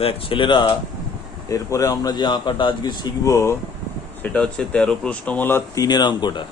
দেখ ছেলেরা, এরপরে আমরা যে আঁকাটা আজকে শিখব সেটা হচ্ছে 13 প্রশ্নমালা 3-এর অঙ্কটা।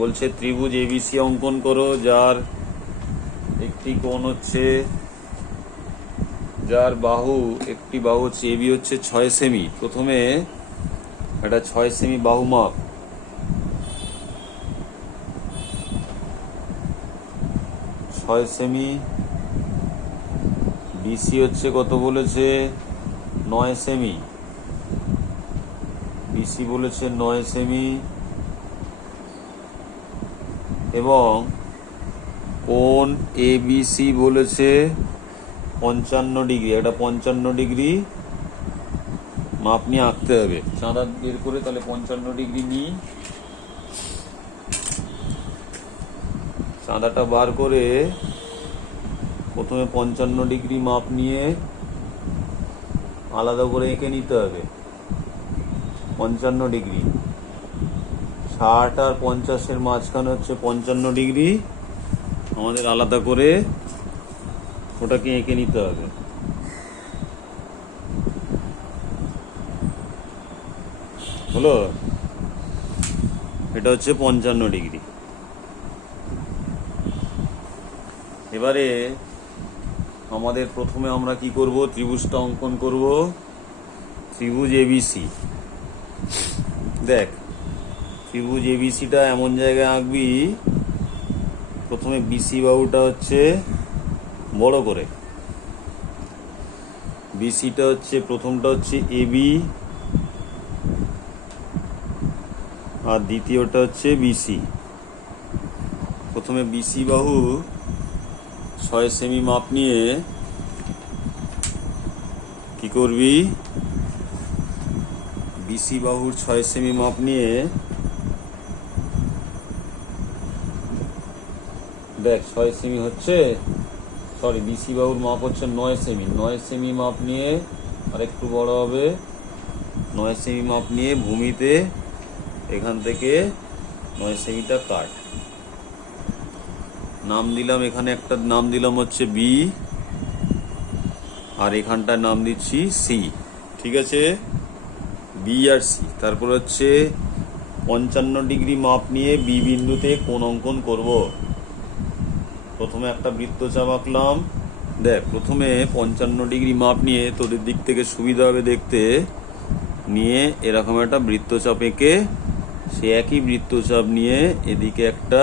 বলছে ত্রিভুজ এবিসি অঙ্কন করো, যার একটি কোণ হচ্ছে, যার একটি বাহু হচ্ছে এবি হচ্ছে 6 সেমি। প্রথমে একটা 6 সেমি বাহু মাপ, 6 সেমি। বিসি হচ্ছে কত বলেছে? 9 সেমি। বিসি বলেছে 9 সেমি এবং কোণ এবিসি বলেছে 55 ডিগ্রি। একটা 55 ডিগ্রি মাপ নিয়ে আঁকতে হবে। চাঁদা বের করে তাহলে 55 ডিগ্রি নিই। চাঁদাটা বার করে প্রথমে 55 ডিগ্রি মাপ নিয়ে আলাদা করে এঁকে নিতে হবে। 55 ডিগ্রি, 60 আর 50-এর মাঝখানে হচ্ছে 55 ডিগ্রি। আমাদের আলাদা করে ওটাকে এঁকে নিতে হবে। হলো? এটা হচ্ছে 55 ডিগ্রি। এবারে আমাদের প্রথমে আমরা কি করব? ত্রিভুজটা অঙ্কন করব, ত্রিভুজ এবিসি। দেখ, ত্রিভুজ এবিসিটা এমন জায়গায় আঁকবি, প্রথমে বিসি বাহুটা হচ্ছে বড় করে। বিসিটা হচ্ছে, প্রথমটা হচ্ছে এবি আর দ্বিতীয়টা হচ্ছে বিসি। প্রথমে বিসি বাহু 6 সেমি মাপ নিয়ে কি করবি? বিসি বাহুর 6 সেমি মাপ নিয়ে দেখ 6 সেমি হচ্ছে, সরি, বিসি বাহুর মাপ হচ্ছে 9 সেমি। 9 সেমি মাপ নিয়ে আর একটু বড় হবে, 9 সেমি মাপ নিয়ে ভূমিতে এখান থেকে 9 সেমিটা কাট। নাম দিলাম, এখানে একটা নাম দিলাম হচ্ছে বি, আর এখানটার নাম দিচ্ছি সি। ঠিক আছে, বি আর সি। তারপর হচ্ছে 55 ডিগ্রি মাপ নিয়ে বি বিন্দুতে কোণ অঙ্কন করব। প্রথমে একটা বৃত্তচাপ আঁকলাম। দেখ, প্রথমে 55 ডিগ্রি মাপ নিয়ে, তোদের দিক থেকে সুবিধা হবে দেখতে, নিয়ে এরকম একটা বৃত্তচাপ এঁকে সে একই বৃত্তচাপ নিয়ে এদিকে একটা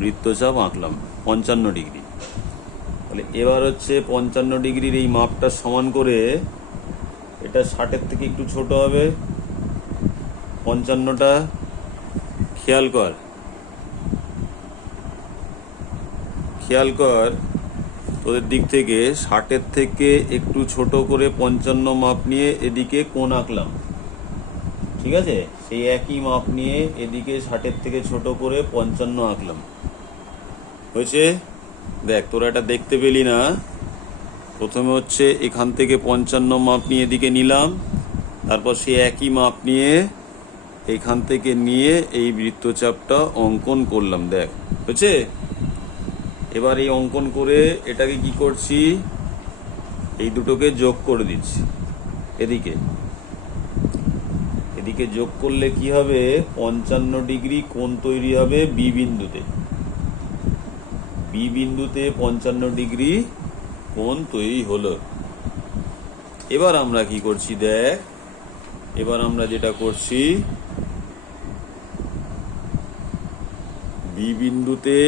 বৃত্তচাপ আঁকলাম 55 ডিগ্রি। তাহলে এবার হচ্ছে 55 ডিগ্রির এই মাপটা সমান করে, এটা 60-এর থেকে একটু ছোট হবে 55টা। খেয়াল কর, তোদের দিক থেকে 60-এর থেকে একটু ছোট করে 55 মাপ নিয়ে এদিকে কোণ আঁকলাম। ঠিক আছে, সেই একই মাপ নিয়ে এদিকে 60-এর থেকে ছোট করে 55 আঁকলাম। হয়েছে? দেখ, তোরা এটা দেখতে পেলি না? প্রথমে হচ্ছে এখান থেকে 55 মাপ নিয়ে এদিকে নিলাম, তারপর সেই একই মাপ নিয়ে এখান থেকে নিয়ে এই বৃত্তচাপটা অঙ্কন করলাম। দেখ, হয়েছে? এবার এই অঙ্কন করে এটাকে কি করছি? এই দুটোকে যোগ করে দিচ্ছি। এদিকে যোগ করলে কি হবে? 55 ডিগ্রি কোণ তৈরি হবে বি বিন্দুতে। বি বিন্দুতে 55 ডিগ্রি কোণ তৈরি হলো। এবার আমরা কি করছি? দেখ, এবার আমরা যেটা করছি, বি বিন্দুতে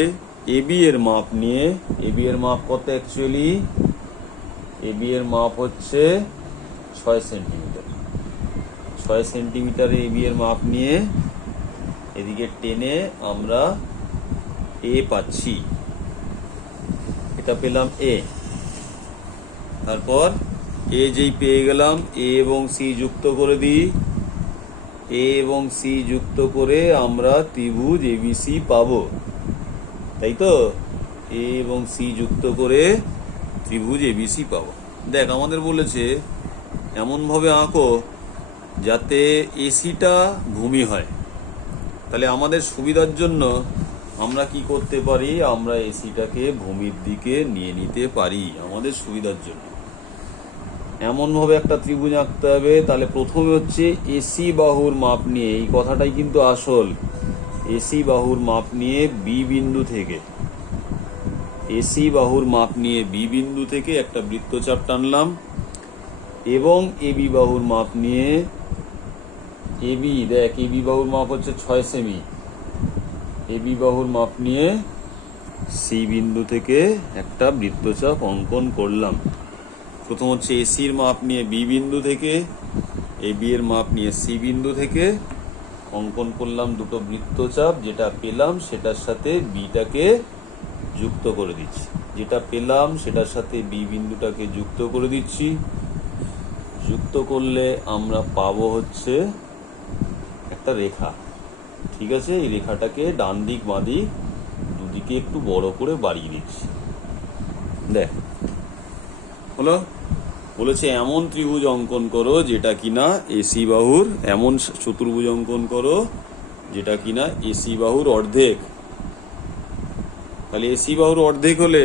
এবি এর মাপ নিয়ে, এবি এর মাপ কত অ্যাকচুয়ালি? এবি এর মাপ হচ্ছে 6 সেন্টিমিটার। 6 সেন্টিমিটারে এবি এর মাপ নিয়ে এদিকে টেনে আমরা এ পাচ্ছি। এটা পেলাম এ। তারপর এ যেই পেয়ে গেলাম, এ এবং সি যুক্ত করে দিই। এ এবং সি যুক্ত করে আমরা ত্রিভুজ এবিসি পাবো, তাই তো? এ এবং সি যুক্ত করে ত্রিভুজ এবিসি পাবো। দেখ, আমাদের বলেছে এমনভাবে আঁকো যাতে এসিটা ভূমি হয়। তাহলে আমাদের সুবিধার জন্য আমরা কি করতে পারি? আমরা এসিটাকে ভূমির দিকে নিয়ে নিতে পারি আমাদের সুবিধার জন্য। এমন ভাবে একটা ত্রিভুজ আঁকতে হবে। তাহলে প্রথমে হচ্ছে এসি বাহুর মাপ নিয়ে, এই কথাটাই কিন্তু আসল, এসি বাহুর মাপ নিয়ে বি বিন্দু থেকে, এসি বাহুর মাপ নিয়ে বি বিন্দু থেকে একটা বৃত্তচাপ টানলাম এবং এবি বাহুর মাপ নিয়ে, এবি দেখ এবি বাহুর মাপ হচ্ছে 6 সেমি, এবি বাহুর মাপ নিয়ে সি বিন্দু থেকে একটা বৃত্তচাপ অঙ্কন করলাম। প্রথম হচ্ছে এসির মাপ নিয়ে বি বিন্দু থেকে, এবি এর মাপ নিয়ে সি বিন্দু থেকে অঙ্কন করলাম দুটো বৃত্তচাপ। যেটা পেলাম সেটার সাথে বিটাকে যুক্ত করে দিচ্ছি, যেটা পেলাম সেটার সাথে বি বিন্দুটাকে যুক্ত করে দিচ্ছি। যুক্ত করলে আমরা পাবো হচ্ছে একটা রেখা। ঠিক আছে, এই রেখাটাকে ডান দিক বাঁ দিক দুদিকে একটু বড় করে বাড়িয়ে দিচ্ছি। দেখ হলো, বলেছে এমন ত্রিভুজ অঙ্কন করো যেটা কিনা এসি বাহুর, এমন চতুর্ভুজ অঙ্কন করো যেটা কিনা এসি বাহুর অর্ধেক। তাহলে এসি বাহুর অর্ধেক হলে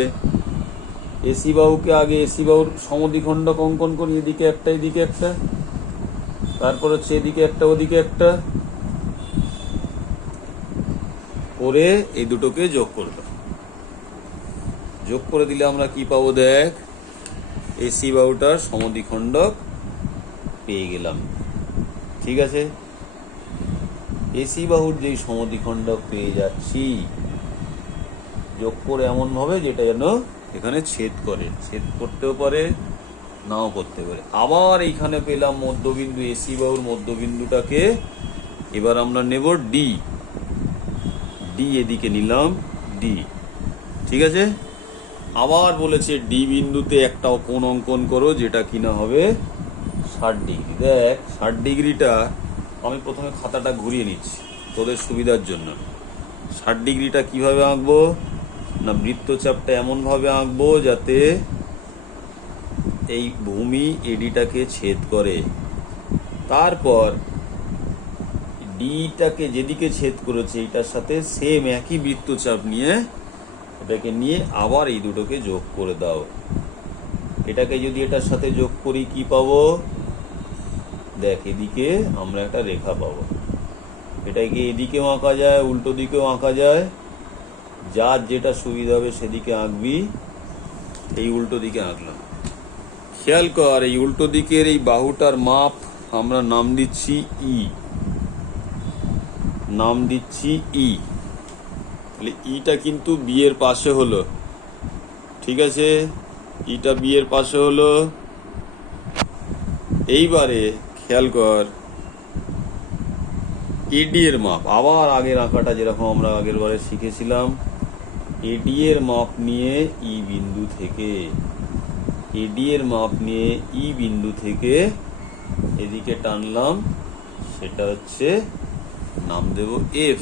এসি বাহুকে আগে এসি বাহুর সমদ্বিখণ্ডক অঙ্কন করি, এদিকে একটা এদিকে একটা, তারপর হচ্ছে এদিকে একটা ওদিকে একটা করে এই দুটোকে যোগ করলাম। যোগ করে দিলে আমরা কি পাবো, দেখ এসি বাহুটার সমদ্বিখণ্ডক পেয়ে গেলাম। ঠিক আছে, এসি বাহুর যেই সমদ্বিখণ্ডক পেয়ে যাচ্ছি, যোগ করে এমন ভাবে যেটা যেন এখানে ছেদ করে, ছেদ করতেও পারে নাও করতে পারে। আবার এইখানে পেলাম মধ্যবিন্দু, এসি বাহুর মধ্যবিন্দুটাকে এবার আমরা নেব ডি, ডি এদিকে নিলাম ডি। ঠিক আছে, আবার বলেছে ডি বিন্দুতে একটা কোণ অঙ্কন করো যেটা কিনা হবে 60 ডিগ্রি। দেখ 60 ডিগ্রিটা আমি প্রথমে খাতাটা ঘুরিয়ে নিচ্ছি তোদের সুবিধার জন্য। 60 ডিগ্রিটা কিভাবে আঁকবো না, বৃত্তচাপটা এমন ভাবে আঁকবো যাতে এই ভূমি এডিটাকে ছেদ করে, তারপর ডিটাকে যেদিকে ছেদ করেছে এইটার সাথে সেম একই বৃত্তচাপ নিয়ে এটাকে নিয়ে আবার এই দুটোকে যোগ করে দাও। এটাকে যদি এটার সাথে যোগ করি কি পাবো, দেখ এদিকে আমরা একটা রেখা পাবো। এটাকে এদিকেও আঁকা যায়, উল্টো দিকেও আঁকা যায়, যার যেটা সুবিধা হবে সেদিকে আঁকবি। এই উল্টো দিকে আঁকলাম, খেয়াল কর এই উল্টো দিকের এই বাহুটার মাপ আমরা নাম দিচ্ছি ই, নাম দিচ্ছি ই। তাহলে ইটা কিন্তু বি এর পাশে হলো। ঠিক আছে, ইটা বি এর পাশে হলো। এইবারে খেয়াল কর এডি এর মাপ, আবার আগের আঁকাটা যেরকম আমরা আগের বারে শিখেছিলাম, এডি এর মাপ নিয়ে ই বিন্দু থেকে, এডি এর মাপ নিয়ে ই বিন্দু থেকে এদিকে টানলাম, সেটা হচ্ছে নাম দেব এফ।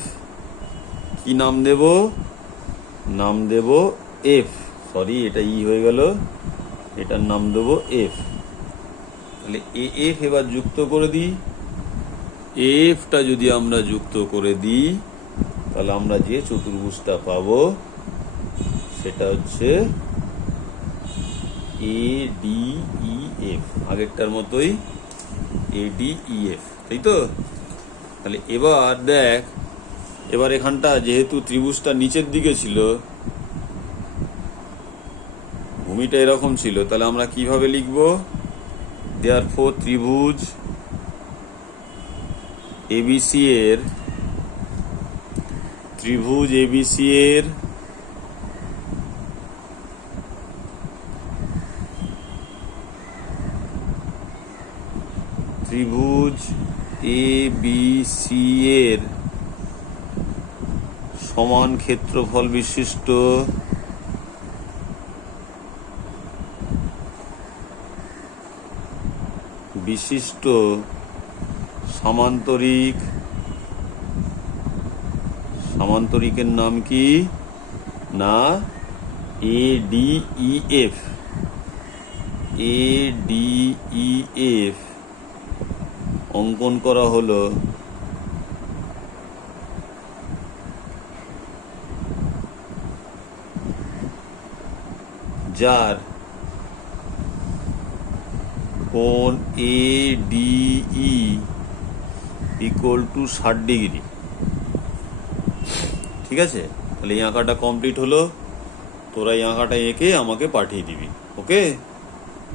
কি নাম দেব, নাম দেব এফ। সরি, এটা ই হয়ে গেল, এটার নাম দেব এফ। তাহলে এফ এবার যুক্ত করে দিই। এফটা যদি আমরা যুক্ত করে দিই তাহলে আমরা যে চতুর্ভুজটা পাবো সেটা হচ্ছে এ ডি ই এফ, আগেরটার মতোই এ ডি ই এফ, তাই তো। তাহলে এবার দেখ, এবার এখানটা যেহেতু ত্রিভুজটা নিচের দিকে ছিল, ভূমিটা এরকম ছিল, তাহলে আমরা কিভাবে লিখব, দেয়ারফর ত্রিভুজ এবিসি এর, ত্রিভুজ এবিসি এর ত্রিভুজ এবিসি এর সমান ক্ষেত্রফল বিশিষ্ট বিশিষ্ট সামান্তরিক, সামান্তরিকের নাম কি না এডিইএফ, এডিইএফ অঙ্কন করা হলো। যার কোণ ADE ইকুয়াল টু 60°। ঠিক আছে, তাহলে এই আঁকাটা কমপ্লিট হলো। তোরা এই আঁকাটা এঁকে আমাকে পাঠিয়ে দিবি। ওকে।